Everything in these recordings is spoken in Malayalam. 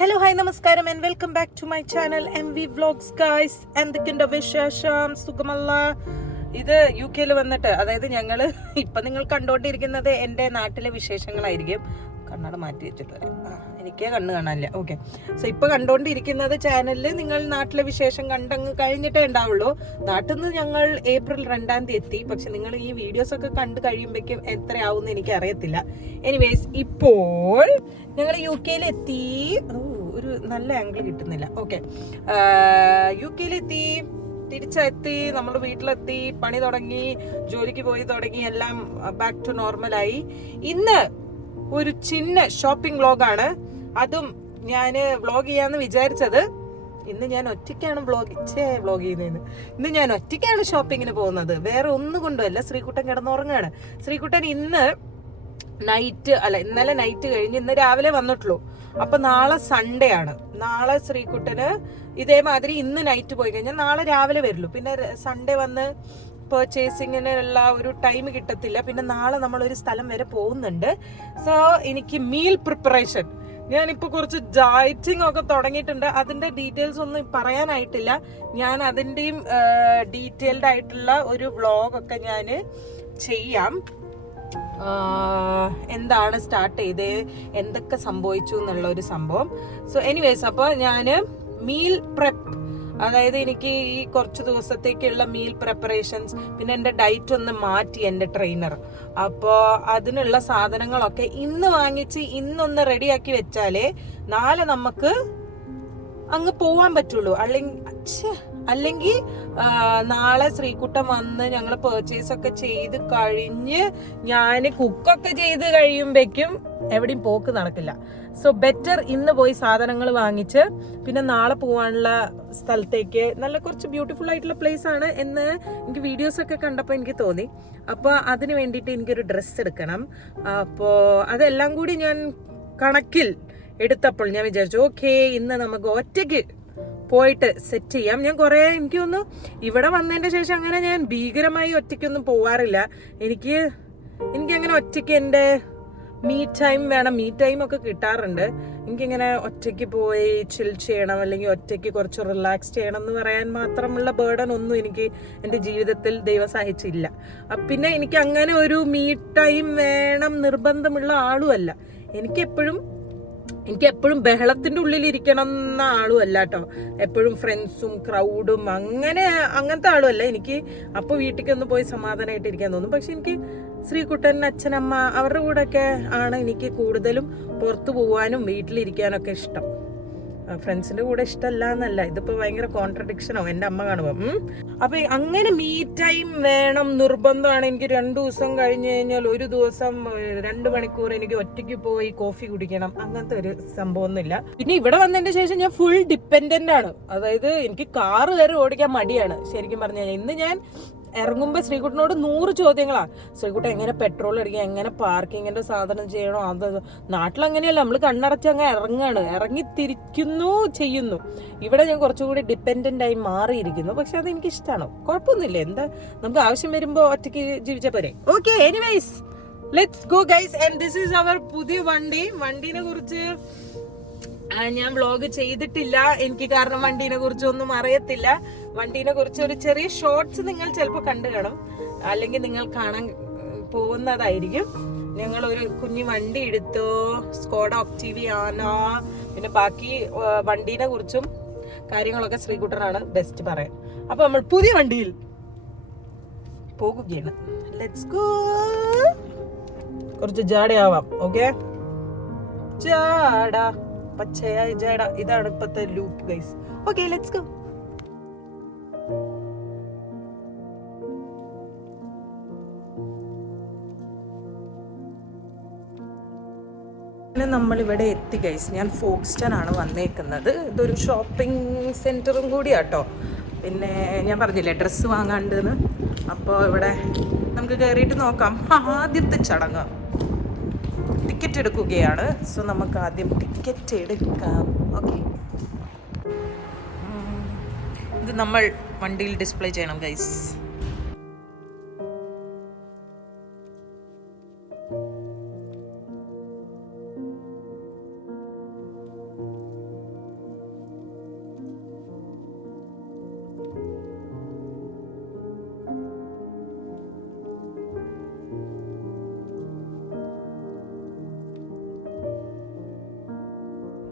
ഹലോ ഹായ് നമസ്കാരം and welcome back to my channel MV vlogs guys. എന്തൊക്കെയുണ്ട് വിശേഷം? സുഖമല്ല. ഇത് UK വന്നിട്ട്, അതായത് ഞങ്ങള് ഇപ്പൊ നിങ്ങൾ കണ്ടുകൊണ്ടിരിക്കുന്നത് എൻ്റെ നാട്ടിലെ വിശേഷങ്ങളായിരിക്കും. കണ്ണട മാറ്റി വെച്ചിട്ട് വരാം, എനിക്ക് കണ്ണ് കാണാനില്ല. ഓക്കെ, സോ ഇപ്പൊ കണ്ടുകൊണ്ടിരിക്കുന്നത് ചാനലിൽ നിങ്ങൾ നാട്ടിലെ വിശേഷം കണ്ടങ്ങ് കഴിഞ്ഞിട്ടേ ഉണ്ടാവുള്ളൂ. നാട്ടിൽ നിന്ന് ഞങ്ങൾ April 2 എത്തി. പക്ഷെ നിങ്ങൾ ഈ വീഡിയോസ് ഒക്കെ കണ്ടു കഴിയുമ്പോഴേക്കും എത്രയാവും എനിക്ക് അറിയത്തില്ല. എനിവേസ്, ഇപ്പോൾ ഞങ്ങൾ UK എത്തി. ഒരു നല്ല ആംഗിൾ കിട്ടുന്നില്ല. ഓക്കെ, UK എത്തി, തിരിച്ചെത്തി, നമ്മൾ വീട്ടിലെത്തി, പണി തുടങ്ങി, ജോലിക്ക് പോയി തുടങ്ങി, എല്ലാം ബാക്ക് ടു നോർമലായി. ഇന്ന് ഒരു ചിന്ന ഷോപ്പിംഗ് വ്ലോഗാണ്. അതും ഞാൻ വ്ലോഗ് ചെയ്യാന്ന് വിചാരിച്ചത്. ഇന്ന് ഞാൻ ഒറ്റയ്ക്കാണ് വ്ലോഗ് ചെയ്യുന്നത്. ഇന്ന് ഞാൻ ഒറ്റയ്ക്കാണ് ഷോപ്പിങ്ങിന് പോകുന്നത്. വേറെ ഒന്നും കൊണ്ടുമല്ല. ശ്രീകുട്ടൻ കിടന്നുറങ്ങാണ്. ശ്രീകുട്ടൻ ഇന്നലെ നൈറ്റ് കഴിഞ്ഞ് ഇന്ന് രാവിലെ വന്നിട്ടുള്ളൂ. അപ്പൊ നാളെ സൺഡേ ആണ്. നാളെ ശ്രീകുട്ടന് ഇതേമാതിരി ഇന്ന് നൈറ്റ് പോയി കഴിഞ്ഞാൽ നാളെ രാവിലെ വരുള്ളൂ. പിന്നെ സൺഡേ വന്ന് പർച്ചേസിങ്ങിനുള്ള ഒരു ടൈം കിട്ടത്തില്ല. പിന്നെ നാളെ നമ്മളൊരു സ്ഥലം വരെ പോകുന്നുണ്ട്. സോ എനിക്ക് മീൽ പ്രിപ്പറേഷൻ, ഞാനിപ്പോൾ കുറച്ച് ഡയറ്റിംഗ് ഒക്കെ തുടങ്ങിയിട്ടുണ്ട്. അതിന്റെ ഡീറ്റെയിൽസ് ഒന്നും പറയാനായിട്ടില്ല. ഞാൻ അതിൻ്റെയും ഡീറ്റെയിൽഡ് ആയിട്ടുള്ള ഒരു വ്ളോഗൊക്കെ ഞാൻ ചെയ്യാം. എന്താണ് സ്റ്റാർട്ട് ചെയ്തേ, എന്തൊക്കെ സംഭവിച്ചു എന്നുള്ള ഒരു സംഭവം. സോ എനിവേസ്, അപ്പോൾ ഞാൻ മീൽ പ്രെപ്പ്, അതായത് എനിക്ക് ഈ കുറച്ച് ദിവസത്തേക്കുള്ള മീൽ പ്രിപ്പറേഷൻസ്, പിന്നെ എൻ്റെ ഡയറ്റ് ഒന്ന് മാറ്റി എൻ്റെ ട്രെയിനർ. അപ്പോൾ അതിനുള്ള സാധനങ്ങളൊക്കെ ഇന്ന് വാങ്ങിച്ച് ഇന്നൊന്ന് റെഡിയാക്കി വെച്ചാലേ നാളെ നമുക്ക് അങ്ങ് പോവാൻ പറ്റുള്ളൂ. അല്ലെങ്കിൽ നാളെ ശ്രീകുട്ടൻ വന്ന് ഞങ്ങൾ പർച്ചേസ് ഒക്കെ ചെയ്ത് കഴിഞ്ഞ് ഞാൻ കുക്കൊക്കെ ചെയ്ത് കഴിയുമ്പോഴേക്കും എവിടെയും പോക്ക് നടക്കില്ല. സോ ബെറ്റർ ഇന്ന് പോയി സാധനങ്ങൾ വാങ്ങിച്ച് പിന്നെ നാളെ പോകാനുള്ള സ്ഥലത്തേക്ക്, നല്ല കുറച്ച് ബ്യൂട്ടിഫുൾ ആയിട്ടുള്ള പ്ലേസ് ആണ് എന്ന് എനിക്ക് വീഡിയോസ് ഒക്കെ കണ്ടപ്പോൾ എനിക്ക് തോന്നി. അപ്പോൾ അതിന് വേണ്ടിയിട്ട് എനിക്കൊരു ഡ്രസ്സ് എടുക്കണം. അപ്പോൾ അതെല്ലാം കൂടി ഞാൻ കണക്കിൽ എടുത്തപ്പോൾ ഞാൻ വിചാരിച്ചു, ഓക്കെ, ഇന്ന് നമുക്ക് ഒറ്റയ്ക്ക് പോയിട്ട് സെറ്റ് ചെയ്യാം. ഞാൻ കുറേ, എനിക്ക് തോന്നുന്നു ഇവിടെ വന്നതിൻ്റെ ശേഷം അങ്ങനെ ഞാൻ ഭീകരമായി ഒറ്റയ്ക്കൊന്നും പോവാറില്ല. എനിക്ക് അങ്ങനെ ഒറ്റയ്ക്ക് എൻ്റെ മീ ടൈം വേണം. മീ ടൈം ഒക്കെ കിട്ടാറുണ്ട്. എനിക്കിങ്ങനെ ഒറ്റയ്ക്ക് പോയി ചിൽ ചെയ്യണം, അല്ലെങ്കിൽ ഒറ്റയ്ക്ക് കുറച്ച് റിലാക്സ് ചെയ്യണം എന്ന് പറയാൻ മാത്രമുള്ള ബേർഡൻ ഒന്നും എനിക്ക് എൻ്റെ ജീവിതത്തിൽ ദൈവം സഹിച്ചില്ല. പിന്നെ എനിക്ക് അങ്ങനെ ഒരു മീ ടൈം വേണം നിർബന്ധമുള്ള ആളുമല്ല. എനിക്ക് എപ്പോഴും ബഹളത്തിന്റെ ഉള്ളിൽ ഇരിക്കണം എന്ന ആളും അല്ല കേട്ടോ. എപ്പോഴും ഫ്രണ്ട്സും ക്രൗഡും അങ്ങനത്തെ ആളും അല്ല. എനിക്ക് അപ്പൊ വീട്ടിലേക്ക് ഒന്ന് പോയി സമാധാനമായിട്ട് ഇരിക്കാൻ തോന്നും. പക്ഷെ എനിക്ക് ശ്രീകുട്ടൻ, അച്ഛനമ്മ, അവരുടെ കൂടെ ഒക്കെ ആണ് എനിക്ക് കൂടുതലും പുറത്തു പോവാനും വീട്ടിലിരിക്കാനൊക്കെ ഇഷ്ടം. ഫ്രണ്ട്സിന്റെ കൂടെ ഇഷ്ടമല്ല എന്നല്ല, ഇതിപ്പോ ഭയങ്കര കോൺട്രഡിക്ഷനോ എൻ്റെ അമ്മ കാണുമ്പോ. അപ്പൊ അങ്ങനെ മീ ടൈം വേണം നിർബന്ധമാണ്. എനിക്ക് 2 ദിവസം കഴിഞ്ഞ് കഴിഞ്ഞാൽ ഒരു ദിവസം 2 മണിക്കൂർ എനിക്ക് ഒറ്റയ്ക്ക് പോയി കോഫി കുടിക്കണം, അങ്ങനത്തെ ഒരു സംഭവം ഒന്നുമില്ല. പിന്നെ ഇവിടെ വന്നതിന്റെ ശേഷം ഞാൻ ഫുൾ ഡിപ്പെൻഡന്റ് ആണ്. അതായത് എനിക്ക് കാറ് വരെ ഓടിക്കാൻ മടിയാണ് ശരിക്കും പറഞ്ഞു കഴിഞ്ഞാൽ. ഇന്ന് ഞാൻ ഇറങ്ങുമ്പോൾ ശ്രീകുട്ടനോട് 100 ചോദ്യങ്ങളാ. ശ്രീകുട്ടൻ എങ്ങനെ പെട്രോൾ അടിക്കുക, എങ്ങനെ പാർക്കിങ്ങിന്റെ സാധനം ചെയ്യണോ, അത് നാട്ടിലങ്ങനെയല്ല. നമ്മൾ കണ്ണടച്ച് അങ്ങ് ഇറങ്ങി തിരിക്കുന്നു ചെയ്യുന്നു. ഇവിടെ ഞാൻ കുറച്ചുകൂടി ഡിപ്പെൻഡന്റ് ആയി മാറിയിരിക്കുന്നു. പക്ഷെ അത് എനിക്ക് ഇഷ്ടമാണ്, കുഴപ്പമൊന്നുമില്ല. എന്താ, നമുക്ക് ആവശ്യം വരുമ്പോ ഒറ്റയ്ക്ക് ജീവിച്ച പോരെ. Okay, anyways, let's go guys. And this is our പുതിയ വണ്ടീനെ കുറിച്ച് ഞാൻ വ്ളോഗ് ചെയ്തിട്ടില്ല എനിക്ക്, കാരണം വണ്ടീനെ കുറിച്ച് ഒന്നും അറിയത്തില്ല. വണ്ടീനെ കുറിച്ച് ഒരു ചെറിയ ഷോർട്സ് നിങ്ങൾ ചിലപ്പോൾ കണ്ടു കാണും, അല്ലെങ്കിൽ നിങ്ങൾ കാണാൻ പോകുന്നതായിരിക്കും. ഞങ്ങൾ ഒരു കുഞ്ഞു വണ്ടി എടുത്തു, സ്കോഡ ഒക്ടീവിയ. പിന്നെ ബാക്കി വണ്ടീനെ കുറിച്ചും കാര്യങ്ങളൊക്കെ ശ്രീകുട്ടനാണ് ബെസ്റ്റ് പറയാൻ. അപ്പൊ നമ്മൾ പുതിയ വണ്ടിയിൽ പോകുകയാണ്. Let's go. കുറച്ച് ജാടയാവാം. ഓക്കെ, ജാട, പച്ചയായ ജാട, ഇതാണ് ഇപ്പത്തെ loop guys. Okay, let's go. നമ്മളിവിടെ എത്തി ഗൈസ്. ഞാൻ ഫോക്സ്റ്റൺ ആണ് വന്നേക്കുന്നത്. ഇതൊരു ഷോപ്പിംഗ് സെന്ററും കൂടിയാട്ടോ. പിന്നെ ഞാൻ പറഞ്ഞില്ലേ ഡ്രസ്സ് വാങ്ങാണ്ടെന്ന്. അപ്പോൾ ഇവിടെ നമുക്ക് കയറിയിട്ട് നോക്കാം. ആദ്യത്തെ ചടങ്ങ് ടിക്കറ്റ് എടുക്കുകയാണ്. സോ നമുക്ക് ആദ്യം ടിക്കറ്റ് എടുക്കാം. ഓക്കെ, ഇത് നമ്മൾ വണ്ടിയിൽ ഡിസ്പ്ലേ ചെയ്യണം ഗൈസ്.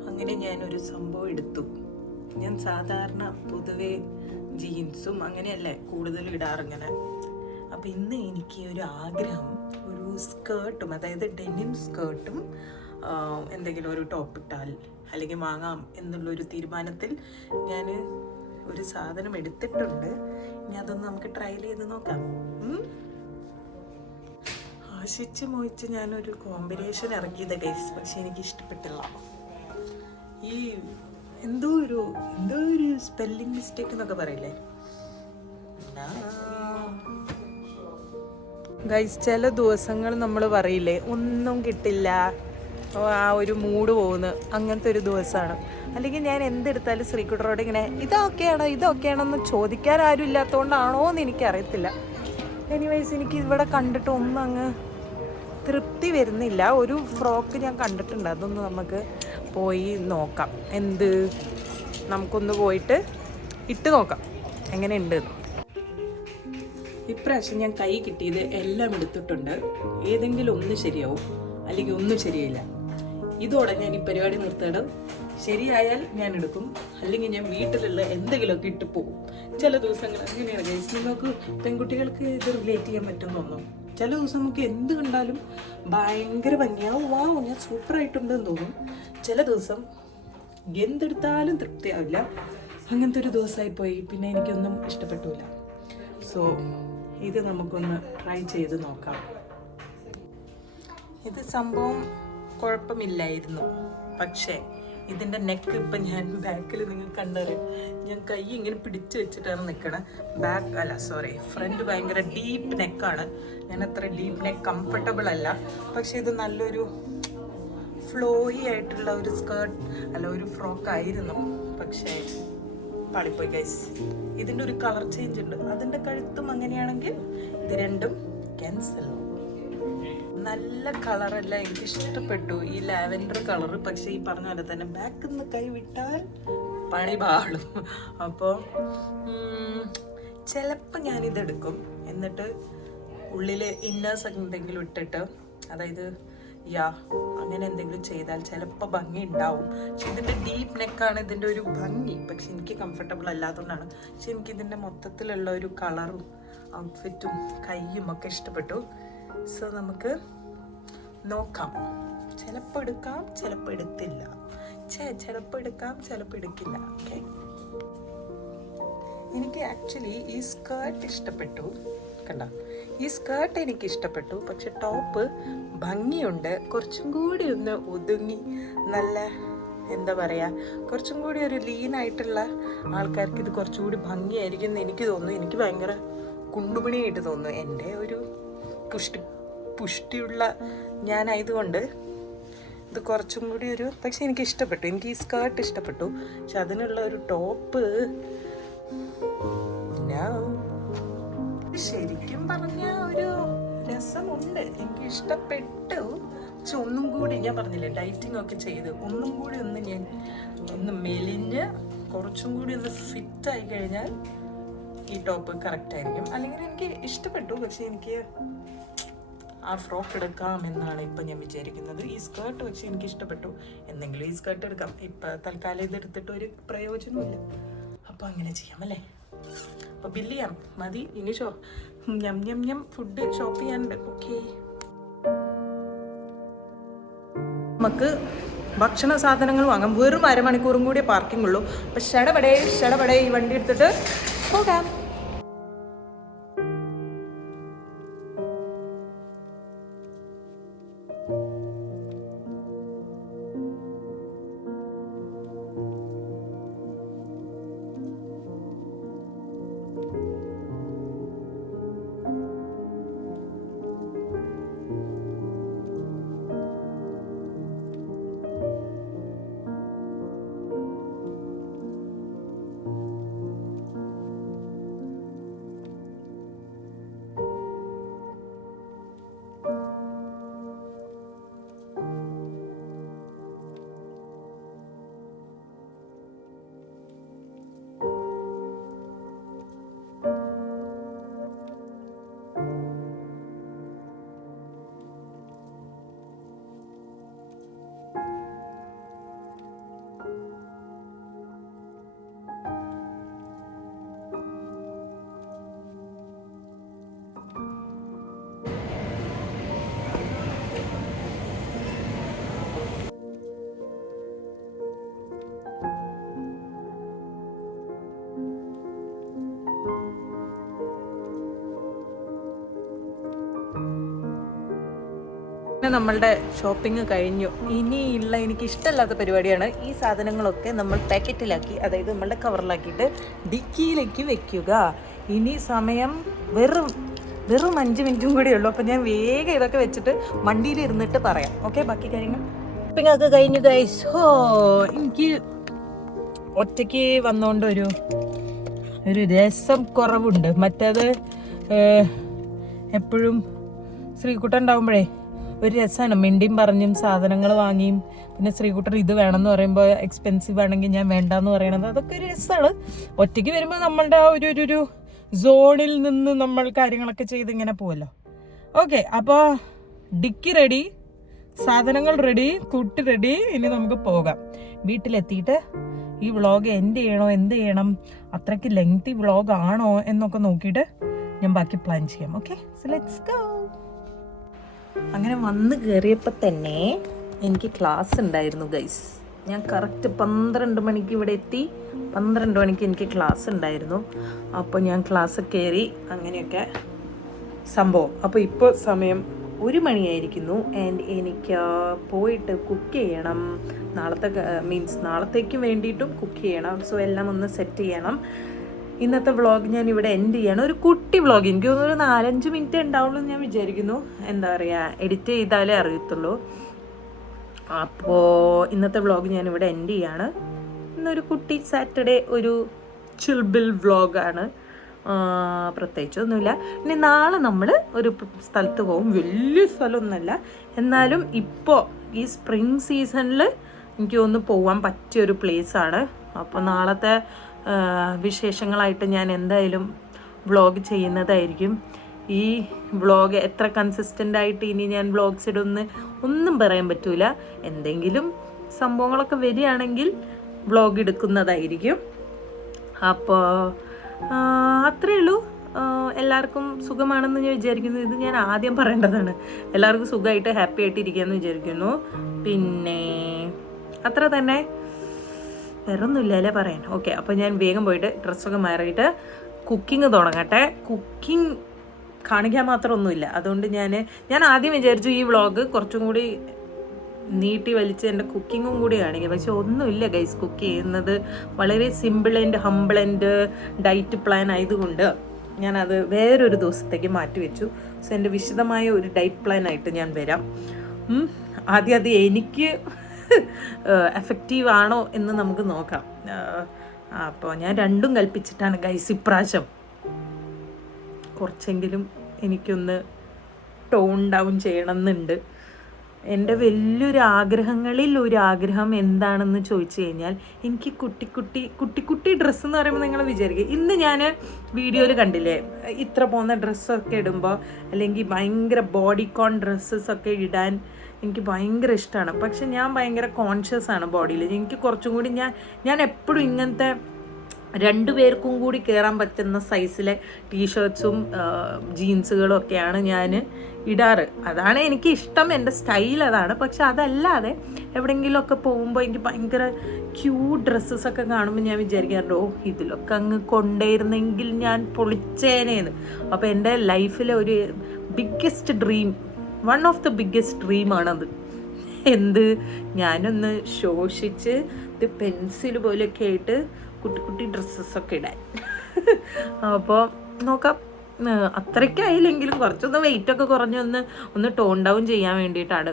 അങ്ങനെ ഞാനൊരു സംഭവം എടുത്തു. ഞാൻ സാധാരണ പൊതുവെ ജീൻസും അങ്ങനെയല്ലേ കൂടുതൽ ഇടാറിങ്ങനെ. അപ്പം ഇന്ന് എനിക്ക് ഒരു ആഗ്രഹം, ഒരു സ്കേർട്ടും, അതായത് ഡെനിം സ്കേർട്ടും എന്തെങ്കിലും ഒരു ടോപ്പ് ഇട്ടാൽ അല്ലെങ്കിൽ വാങ്ങാം എന്നുള്ളൊരു തീരുമാനത്തിൽ ഞാൻ ഒരു സാധനം എടുത്തിട്ടുണ്ട്. ഇനി അതൊന്ന് നമുക്ക് ട്രയൽ ചെയ്ത് നോക്കാം. ആശിച്ച് മോഹിച്ച് ഞാനൊരു കോമ്പിനേഷൻ ഇറക്കിയത് ഗൈസ്, പക്ഷെ എനിക്ക് ഇഷ്ടപ്പെട്ടില്ല. ഈ എന്തോ ഒരു സ്പെല്ലിംഗ് മിസ്റ്റേക്ക് എന്നൊക്കെ പറയില്ലേ ഗൈസ്. ചില ദിവസങ്ങൾ നമ്മൾ പറയില്ലേ ഒന്നും കിട്ടില്ല, ആ ഒരു മൂഡ് പോകുന്നു, അങ്ങനത്തെ ഒരു ദിവസമാണ്. അല്ലെങ്കിൽ ഞാൻ എന്തെടുത്താലും ശ്രീകുട്ടറോട് ഇങ്ങനെ ഇതൊക്കെയാണെന്ന് ചോദിക്കാൻ ആരും ഇല്ലാത്തതുകൊണ്ടാണോ എന്ന് എനിക്കറിയത്തില്ല. എനിവൈസ് എനിക്ക് ഇവിടെ കണ്ടിട്ട് ഒന്നും അങ്ങ് തൃപ്തി വരുന്നില്ല. ഒരു ഫ്രോക്ക് ഞാൻ കണ്ടിട്ടുണ്ട്, അതൊന്ന് നമുക്ക് പോയി നോക്കാം. നമുക്കൊന്ന് പോയിട്ട് ഇട്ട് നോക്കാം എങ്ങനെയുണ്ട്. ഇപ്രാവശ്യം ഞാൻ കൈ കിട്ടിയത് എല്ലാം എടുത്തിട്ടുണ്ട്. ഏതെങ്കിലും ഒന്ന് ശരിയാവും, അല്ലെങ്കിൽ ഒന്നും ശരിയായില്ല. ഇതോടെ ഞാൻ ഈ പരിപാടി നിർത്തണം. ശരിയായാൽ ഞാൻ എടുക്കും, അല്ലെങ്കിൽ ഞാൻ വീട്ടിലുള്ള എന്തെങ്കിലുമൊക്കെ ഇട്ട് പോകും. ചില ദിവസങ്ങൾ അങ്ങനെയാണ് ഗൈസ്. നിങ്ങൾക്ക് പെൺകുട്ടികൾക്ക് ഇത് റിലേറ്റ് ചെയ്യാൻ പറ്റുമെന്ന് തോന്നും. ചില ദിവസം നമുക്ക് എന്ത് കണ്ടാലും ഭയങ്കര ഭംഗിയാവും, വാവ് ഞാൻ സൂപ്പറായിട്ടുണ്ടെന്ന് തോന്നും. ചില ദിവസം എന്തെടുത്താലും തൃപ്തിയാവില്ല. അങ്ങനത്തെ ഒരു ദിവസമായിപ്പോയി. പിന്നെ എനിക്കൊന്നും ഇഷ്ടപ്പെട്ടില്ല. സോ ഇത് നമുക്കൊന്ന് ട്രൈ ചെയ്ത് നോക്കാം. ഇത് സംഭവം കുഴപ്പമില്ലായിരുന്നു, പക്ഷേ ഇതിൻ്റെ നെക്ക് ഇപ്പം ഞാൻ ബാക്കിൽ നിങ്ങൾ കണ്ടറിയും. ഞാൻ കൈ ഇങ്ങനെ പിടിച്ചു വെച്ചിട്ടാണ് നിൽക്കണത്. ഫ്രണ്ട് ഭയങ്കര ഡീപ്പ് നെക്കാണ്. ഞാൻ അത്ര ഡീപ്പ് നെക്ക് കംഫർട്ടബിൾ അല്ല. പക്ഷേ ഇത് നല്ലൊരു ഫ്ലോയി ആയിട്ടുള്ള ഒരു സ്കേർട്ട് അല്ല, ഒരു ഫ്രോക്ക് ആയിരുന്നു. പക്ഷേ പാളിപ്പോയി ഗൈസ്. ഇതിൻ്റെ ഒരു കളർ ചേഞ്ച് ഉണ്ട്. അതിൻ്റെ കഴുത്തും അങ്ങനെയാണെങ്കിൽ ഇത് രണ്ടും ക്യാൻസൽ ആവും. നല്ല കളറല്ല, എനിക്ക് ഇഷ്ടപ്പെട്ടു ഈ ലാവൻഡർ കളറ്. പക്ഷെ ഈ പറഞ്ഞ പോലെ തന്നെ ബാക്കിൽ നിന്ന് കൈ വിട്ടാൽ പണി പാടും. അപ്പോൾ ചിലപ്പോൾ ഞാനിതെടുക്കും, എന്നിട്ട് ഉള്ളിൽ ഇന്നേഴ്സ് എന്തെങ്കിലും ഇട്ടിട്ട്, അതായത് അങ്ങനെ എന്തെങ്കിലും ചെയ്താൽ ചിലപ്പോൾ ഭംഗി ഉണ്ടാവും. പക്ഷെ ഇതിൻ്റെ ഡീപ്പ് നെക്കാണ് ഇതിൻ്റെ ഒരു ഭംഗി. പക്ഷെ എനിക്ക് കംഫർട്ടബിൾ അല്ലാത്തതുകൊണ്ടാണ്. പക്ഷെ എനിക്കിതിൻ്റെ മൊത്തത്തിലുള്ള ഒരു കളറും ഔട്ട്ഫിറ്റും കൈയും ഒക്കെ ഇഷ്ടപ്പെട്ടു. സോ നമുക്ക് നോക്കാം. ചിലപ്പോൾ എടുക്കാം, ചിലപ്പോൾ എടുത്തില്ല. ചിലപ്പോൾ എടുക്കാം, ചിലപ്പോൾ എടുക്കില്ല. ഓക്കെ, എനിക്ക് ആക്ച്വലി ഈ സ്കേർട്ട് ഇഷ്ടപ്പെട്ടു. കണ്ട, ഈ സ്കേർട്ട് എനിക്ക് ഇഷ്ടപ്പെട്ടു. പക്ഷെ ടോപ്പ് ഭംഗിയുണ്ട്. കുറച്ചും കൂടി ഒന്ന് ഒതുങ്ങി, നല്ല എന്താ പറയുക, കുറച്ചും കൂടി ഒരു ലീനായിട്ടുള്ള ആൾക്കാർക്ക് ഇത് കുറച്ചുകൂടി ഭംഗിയായിരിക്കും എന്ന് എനിക്ക് തോന്നുന്നു. എനിക്ക് ഭയങ്കര കുണ്ടുപണിയായിട്ട് തോന്നുന്നു. എൻ്റെ ഒരു പുഷ്ടിയുള്ള ഞാനായതുകൊണ്ട് ഇത് കുറച്ചും കൂടി ഒരു, പക്ഷെ എനിക്ക് ഇഷ്ടപ്പെട്ടു. എനിക്ക് ഈ സ്കേർട്ട് ഇഷ്ടപ്പെട്ടു. പക്ഷെ അതിനുള്ള ഒരു ടോപ്പ് ശരിക്കും പറഞ്ഞ ഒരു രസമുണ്ട്, എനിക്ക് ഇഷ്ടപ്പെട്ടു. പക്ഷെ ഒന്നും കൂടി, ഞാൻ പറഞ്ഞില്ലേ ഡയറ്റിംഗ് ഒക്കെ ചെയ്ത് ഒന്നും കൂടി ഒന്ന് മെലിഞ്ഞ് കുറച്ചും കൂടി ഒന്ന് ഫിറ്റായി കഴിഞ്ഞാൽ ഈ ടോപ്പ് കറക്റ്റ് ആയിരിക്കും. അല്ലെങ്കിൽ എനിക്ക് ഇഷ്ടപ്പെട്ടു, പക്ഷെ എനിക്ക് ആ ഫ്രോക്ക് എടുക്കാമെന്നാണ് ഇപ്പം ഞാൻ വിചാരിക്കുന്നത്. ഈ സ്കേർട്ട് പക്ഷെ എനിക്ക് ഇഷ്ടപ്പെട്ടു. എന്തെങ്കിലും ഈ സ്കേർട്ട് എടുക്കാം. ഇപ്പം തൽക്കാലം ഇതെടുത്തിട്ട് ഒരു പ്രയോജനമില്ല. അപ്പോൾ അങ്ങനെ ചെയ്യാം അല്ലേ? അപ്പോൾ ബില്ല് ചെയ്യാം, മതി. ഇനി ഫുഡ് ഷോപ്പ് ചെയ്യാനുണ്ട്. ഓക്കെ, നമുക്ക് ഭക്ഷണ സാധനങ്ങൾ വാങ്ങാം. വെറും അരമണിക്കൂറും കൂടിയേ പാർക്കിംഗ് ഉള്ളൂ. അപ്പം ഷടപടേ ഈ വണ്ടി എടുത്തിട്ട് പോകാം. നമ്മളുടെ ഷോപ്പിംഗ് കഴിഞ്ഞു. ഇനിയുള്ള എനിക്ക് ഇഷ്ടമല്ലാത്ത പരിപാടിയാണ് ഈ സാധനങ്ങളൊക്കെ നമ്മൾ പാക്കറ്റിലാക്കി, അതായത് നമ്മളുടെ കവറിലാക്കിയിട്ട് ഡിക്കിയിലേക്ക് വെക്കുക. ഇനി സമയം വെറും 5 മിനിറ്റും കൂടെ ഉള്ളൂ. അപ്പം ഞാൻ വേഗം ഇതൊക്കെ വെച്ചിട്ട് വണ്ടിയിൽ ഇരുന്നിട്ട് പറയാം. ഓക്കെ, ബാക്കി കാര്യങ്ങൾ. ഷോപ്പിംഗ് ഒക്കെ കഴിഞ്ഞു ഗൈസ്. എനിക്ക് ഒറ്റയ്ക്ക് വന്നുകൊണ്ട് ഒരു രസം കുറവുണ്ട്. മറ്റേത് എപ്പോഴും ശ്രീകുട്ടൻ ഉണ്ടാകുമ്പോഴേ ഒരു രസമാണ്. മിണ്ടിയും പറഞ്ഞും സാധനങ്ങൾ വാങ്ങിയും, പിന്നെ ശ്രീകുട്ടൻ ഇത് വേണമെന്ന് പറയുമ്പോൾ എക്സ്പെൻസീവ് ആണെങ്കിൽ ഞാൻ വേണ്ടാന്ന് പറയണത്, അതൊക്കെ ഒരു രസമാണ്. ഒറ്റയ്ക്ക് വരുമ്പോൾ നമ്മളുടെ ആ ഒരു സോണിൽ നിന്ന് നമ്മൾ കാര്യങ്ങളൊക്കെ ചെയ്ത് ഇങ്ങനെ പോവല്ലോ. ഓക്കെ, അപ്പോൾ ഡിക്കി റെഡി, സാധനങ്ങൾ റെഡി, കുട്ടി റെഡി. ഇനി നമുക്ക് പോകാം. വീട്ടിലെത്തിയിട്ട് ഈ വ്ളോഗ് എന്ത് ചെയ്യണം, അത്രയ്ക്ക് ലെങ്തി വ്ളോഗ് ആണോ എന്നൊക്കെ നോക്കിയിട്ട് ഞാൻ ബാക്കി പ്ലാൻ ചെയ്യാം. Okay, so let's go. അങ്ങനെ വന്ന് കയറിയപ്പോൾ തന്നെ എനിക്ക് ക്ലാസ് ഉണ്ടായിരുന്നു ഗൈസ്. ഞാൻ കറക്റ്റ് 12 മണിക്ക് ഇവിടെ എത്തി. 12 മണിക്ക് എനിക്ക് ക്ലാസ് ഉണ്ടായിരുന്നു. അപ്പോൾ ഞാൻ ക്ലാസ് കയറി, അങ്ങനെയൊക്കെ സംഭവം. അപ്പോൾ ഇപ്പോൾ സമയം 1 മണിയായിരിക്കുന്നു. ആൻഡ് എനിക്ക് പോയിട്ട് കുക്ക് ചെയ്യണം. നാളത്തേക്ക് വേണ്ടിയിട്ടും കുക്ക് ചെയ്യണം. സോ എല്ലാം ഒന്ന് സെറ്റ് ചെയ്യണം. ഇന്നത്തെ വ്ളോഗ് ഞാൻ ഇവിടെ എൻഡ് ചെയ്യണം. ഒരു കുട്ടി വ്ളോഗ്, എനിക്ക് തോന്നുന്നു 4-5 മിനിറ്റ് ഉണ്ടാവുള്ളൂ എന്ന് ഞാൻ വിചാരിക്കുന്നു. എന്താ പറയുക, എഡിറ്റ് ചെയ്താലേ അറിയത്തുള്ളൂ. അപ്പോൾ ഇന്നത്തെ വ്ളോഗ് ഞാൻ ഇവിടെ എൻഡ് ചെയ്യാണ്. ഇന്നൊരു കുട്ടി സാറ്റർഡേ, ഒരു ചിൽബിൽ വ്ളോഗാണ്. പ്രത്യേകിച്ചൊന്നുമില്ല. ഇനി നാളെ നമ്മൾ ഒരു സ്ഥലത്ത് പോകും. വലിയ സ്ഥലമൊന്നുമല്ല, എന്നാലും ഇപ്പോൾ ഈ സ്പ്രിങ് സീസണിൽ എനിക്ക് ഒന്ന് പോകാൻ പറ്റിയൊരു പ്ലേസാണ്. അപ്പോൾ നാളത്തെ വിശേഷങ്ങളായിട്ട് ഞാൻ എന്തായാലും വ്ളോഗ് ചെയ്യുന്നതായിരിക്കും. ഈ വ്ളോഗ് എത്ര കൺസിസ്റ്റൻ്റ് ആയിട്ട് ഇനി ഞാൻ വ്ളോഗ്സ് ഇടുമെന്ന് ഒന്നും പറയാൻ പറ്റൂല. എന്തെങ്കിലും സംഭവങ്ങളൊക്കെ വരികയാണെങ്കിൽ വ്ളോഗ് എടുക്കുന്നതായിരിക്കും. അപ്പോൾ അത്രയേ ഉള്ളൂ. എല്ലാവർക്കും സുഖമാണെന്ന് ഞാൻ വിചാരിക്കുന്നു. ഇത് ഞാൻ ആദ്യം പറയേണ്ടതാണ്. എല്ലാവർക്കും സുഖമായിട്ട് ഹാപ്പി ആയിട്ട് ഇരിക്കുകയെന്ന് വിചാരിക്കുന്നു. പിന്നെ അത്ര തന്നെ, വേറൊന്നുമില്ല അല്ലേ പറയാൻ. ഓക്കെ, അപ്പോൾ ഞാൻ വേഗം പോയിട്ട് ഡ്രസ്സൊക്കെ മാറിയിട്ട് കുക്കിംഗ് തുടങ്ങട്ടെ. കുക്കിംഗ് കാണിക്കാൻ മാത്രമൊന്നുമില്ല. അതുകൊണ്ട് ഞാൻ ആദ്യം വിചാരിച്ചു ഈ വ്ളോഗ് കുറച്ചും കൂടി നീട്ടി വലിച്ച് എൻ്റെ കുക്കിങ്ങും കൂടി കാണിക്കുക. പക്ഷെ ഒന്നുമില്ല ഗൈസ്, കുക്ക് ചെയ്യുന്നത് വളരെ simple and humble and diet plan ആയതുകൊണ്ട് ഞാനത് വേറൊരു ദിവസത്തേക്ക് മാറ്റി വെച്ചു. സോ എൻ്റെ വിശദമായ ഒരു ഡയറ്റ് പ്ലാൻ ആയിട്ട് ഞാൻ വരാം. ആദ്യം അത് എനിക്ക് എഫക്റ്റീവ് ആണോ എന്ന് നമുക്ക് നോക്കാം. അപ്പോൾ ഞാൻ രണ്ടും കൽപ്പിച്ചിട്ടാണ് ഗൈസ് ഇപ്രാവശ്യം കുറച്ചെങ്കിലും എനിക്കൊന്ന് ടോൺ ഡൗൺ ചെയ്യണമെന്നുണ്ട്. എൻ്റെ വലിയൊരു ആഗ്രഹങ്ങളിൽ ഒരു ആഗ്രഹം എന്താണെന്ന് ചോദിച്ചു കഴിഞ്ഞാൽ, എനിക്ക് കുട്ടി ഡ്രസ്സ് എന്ന് പറയുമ്പോൾ നിങ്ങൾ വിചാരിക്കുക, ഇന്ന് ഞാൻ വീഡിയോയിൽ കണ്ടില്ലേ ഇത്ര പോകുന്ന ഡ്രസ്സൊക്കെ ഇടുമ്പോൾ, അല്ലെങ്കിൽ ഭയങ്കര ബോഡിക്കോൺ ഡ്രസ്സസൊക്കെ ഇടാൻ എനിക്ക് ഭയങ്കര ഇഷ്ടമാണ്. പക്ഷെ ഞാൻ ഭയങ്കര കോൺഷ്യസ് ആണ് ബോഡിയിൽ. എനിക്ക് കുറച്ചും കൂടി ഞാൻ എപ്പോഴും ഇങ്ങനത്തെ 2 പേർക്കും കൂടി കയറാൻ പറ്റുന്ന സൈസിലെ ടീഷർട്ട്സും ജീൻസുകളും ഒക്കെയാണ് ഞാൻ ഇടാറ്. അതാണ് എനിക്ക് ഇഷ്ടം, എൻ്റെ സ്റ്റൈൽ അതാണ്. പക്ഷെ അതല്ലാതെ എവിടെയെങ്കിലുമൊക്കെ പോകുമ്പോൾ എനിക്ക് ഭയങ്കര ക്യൂട്ട് ഡ്രസ്സസൊക്കെ കാണുമ്പോൾ ഞാൻ വിചാരിക്കാറുണ്ട്, ഇതിലൊക്കെ അങ്ങ് കൊണ്ടുവരുന്നെങ്കിൽ ഞാൻ പൊളിച്ചേനേന്ന്. അപ്പോൾ എൻ്റെ ലൈഫിലെ ഒരു biggest dream, one of the biggest ഡ്രീമാണത്. ഞാനൊന്ന് ശോഷിച്ച് ഇത് പെൻസിൽ പോലെയൊക്കെ ആയിട്ട് കുട്ടി ഡ്രസ്സസൊക്കെ ഇടാൻ. അപ്പോൾ നോക്കാം. അത്രയ്ക്കായില്ലെങ്കിലും കുറച്ചൊന്ന് വെയിറ്റൊക്കെ കുറഞ്ഞൊന്ന് ടോൺ ഡൗൺ ചെയ്യാൻ വേണ്ടിയിട്ടാണ്.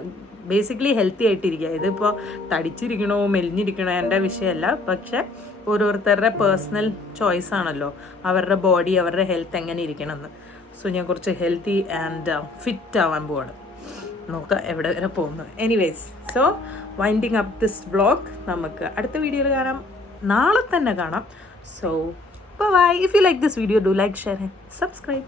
ബേസിക്കലി ഹെൽത്തി ആയിട്ടിരിക്കുക. ഇതിപ്പോൾ തടിച്ചിരിക്കണോ മെലിഞ്ഞിരിക്കണോ എൻ്റെ വിഷയമല്ല. പക്ഷെ ഓരോരുത്തരുടെ പേഴ്സണൽ ചോയ്സ് ആണല്ലോ, അവരുടെ ബോഡി, അവരുടെ ഹെൽത്ത് എങ്ങനെ ഇരിക്കണമെന്ന്. സോ ഞാൻ കുറച്ച് ഹെൽത്തി ആൻഡ് ഫിറ്റ് ആവാൻ പോവാണ്. നോക്കാം എവിടെ വരെ പോകുന്നത്. Anyways, so winding up this vlog. നമുക്ക് അടുത്ത വീഡിയോയിൽ കാണാം, നാളെ തന്നെ കാണാം. So bye. If you like this video, do like, share and subscribe.